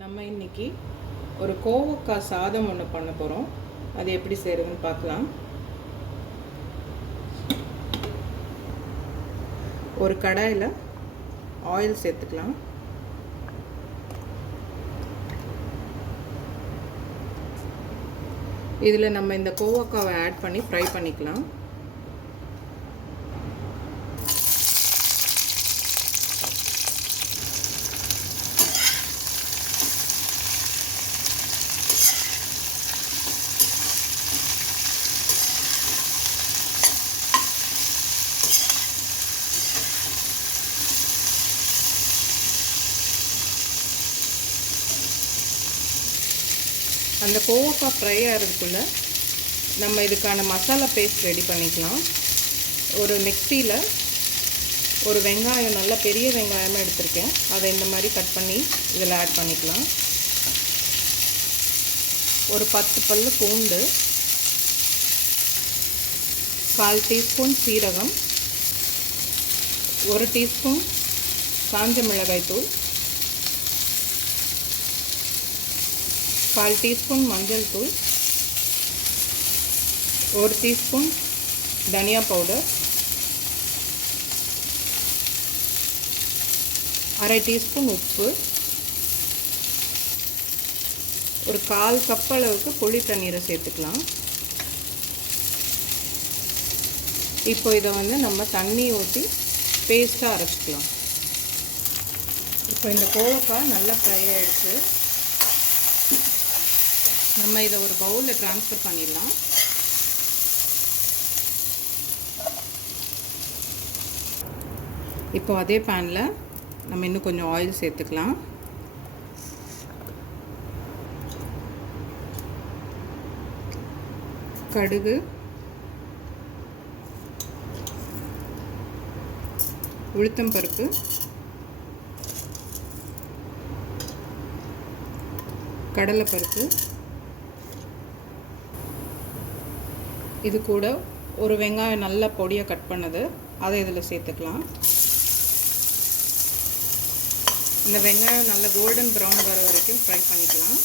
நம்ம இன்னைக்கு ஒரு கோவக்காய் சாதம் ஒன்று பண்ண போகிறோம் அது எப்படி செய்கிறதுன்னு பார்க்கலாம். ஒரு கடாயில் ஆயில் சேர்த்துக்கலாம். இதில் நம்ம இந்த கோவக்காவை ஆட் பண்ணி ஃப்ரை பண்ணிக்கலாம். அந்த கோவக்காய் ஃப்ரை ஆகிறதுக்குள்ள நம்ம இதுக்கான மசாலா பேஸ்ட் ரெடி பண்ணிக்கலாம். ஒரு மிக்சியில் ஒரு வெங்காயம் நல்லா பெரிய வெங்காயமாக எடுத்திருக்கேன். அதை இந்த மாதிரி கட் பண்ணி இதில் ஆட் பண்ணிக்கலாம். ஒரு பத்து பல் பூண்டு கால் டீஸ்பூன் சீரகம் ஒரு டீஸ்பூன் காஞ்ச மிளகாய் தூள் கால் டீஸ்பூன் மஞ்சள் தூள் ஒரு டீஸ்பூன் தனியா பவுடர் அரை டீஸ்பூன் உப்பு ஒரு கால் கப் அளவுக்கு புளி தண்ணீரை சேர்த்துக்கலாம். இப்போ இதை வந்து நம்ம தண்ணி ஊற்றி பேஸ்ட்டாக அரைச்சிக்கலாம். இப்போ இந்த கோவக்காய் நல்லா ஃப்ரை ஆகிடுச்சு நம்ம இதை ஒரு பவுலில் ட்ரான்ஸ்ஃபர் பண்ணிடலாம். இப்போ அதே பேனில் நம்ம இன்னும் கொஞ்சம் ஆயில் சேர்த்துக்கலாம். கடுகு. உளுத்தம் பருப்பு. கடலைப்பருப்பு. இது கூட ஒரு வெங்காயம் நல்ல பொடியாக கட் பண்ணது. அதை இதில் சேர்த்துக்கலாம். இந்த வெங்காயம் நல்லா கோல்டன் ப்ரௌன் வர வரைக்கும் ஃப்ரை பண்ணிக்கலாம்.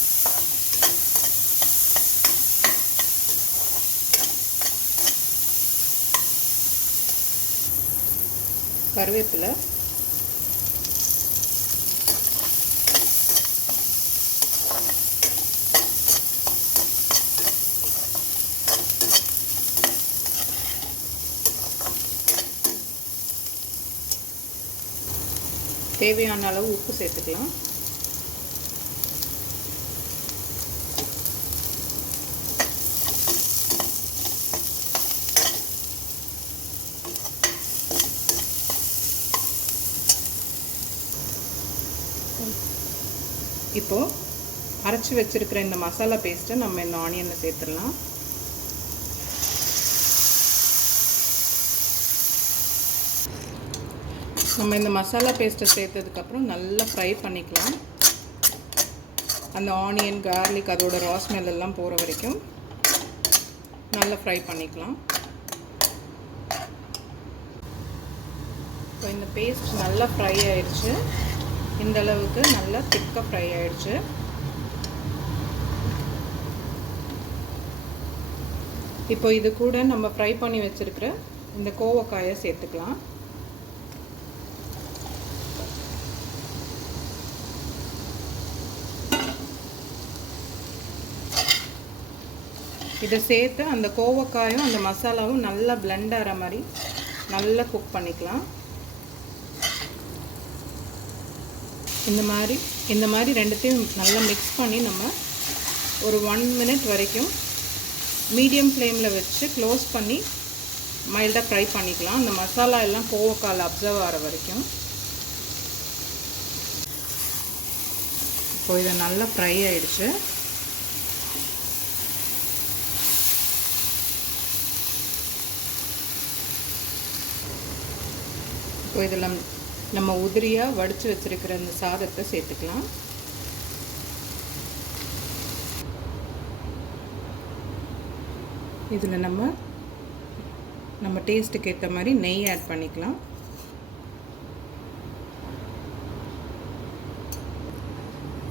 கருவேப்பிலை தேவையான அளவு உப்பு சேர்த்துக்கலாம். இப்போது அரைச்சி வச்சுருக்கிற இந்த மசாலா பேஸ்ட்டை நம்ம இந்த ஆனியனில் சேர்த்துடலாம். நம்ம இந்த மசாலா பேஸ்ட்டை சேர்த்ததுக்கப்புறம் நல்லா ஃப்ரை பண்ணிக்கலாம். அந்த ஆனியன் கார்லிக் அதோட ராஸ்மெல் எல்லாம் போகிற வரைக்கும் நல்லா ஃப்ரை பண்ணிக்கலாம். இப்போ இந்த பேஸ்ட் நல்லா ஃப்ரை ஆயிடுச்சு. இந்த அளவுக்கு நல்லா திக்காக ஃப்ரை ஆயிடுச்சு. இப்போ இது கூட நம்ம ஃப்ரை பண்ணி வச்சுருக்கிற இந்த கோவக்காயை சேர்த்துக்கலாம். இதை சேர்த்து அந்த கோவக்காயும் அந்த மசாலாவும் நல்லா பிளெண்ட் ஆகிற மாதிரி நல்லா குக் பண்ணிக்கலாம். இந்த மாதிரி இந்த மாதிரி ரெண்டுத்தையும் நல்லா மிக்ஸ் பண்ணி நம்ம ஒரு ஒன் மினிட் வரைக்கும் மீடியம் ஃப்ளேமில் வச்சு க்ளோஸ் பண்ணி மைல்டாக ஃப்ரை பண்ணிக்கலாம். அந்த மசாலா எல்லாம் கோவக்கால் அப்சர்வ் ஆகிற வரைக்கும். இப்போ இதை நல்லா ஃப்ரை ஆகிடுச்சு இப்போ இதில் நம்ம உதிரியாக வடித்து வச்சுருக்கிற அந்த சாதத்தை சேர்த்துக்கலாம். இதில் நம்ம நம்ம டேஸ்ட்டுக்கு ஏற்ற மாதிரி நெய் ஆட் பண்ணிக்கலாம்.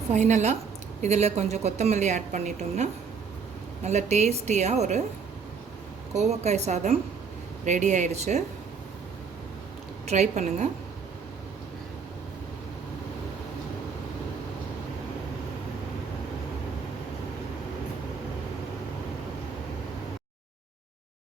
ஃபைனலாக இதில் கொஞ்சம் கொத்தமல்லி ஆட் பண்ணிட்டோம்னா நல்ல டேஸ்டியாக ஒரு கோவக்காய் சாதம் ரெடி ஆயிடுச்சு. ட்ரை பண்ணுங்கள்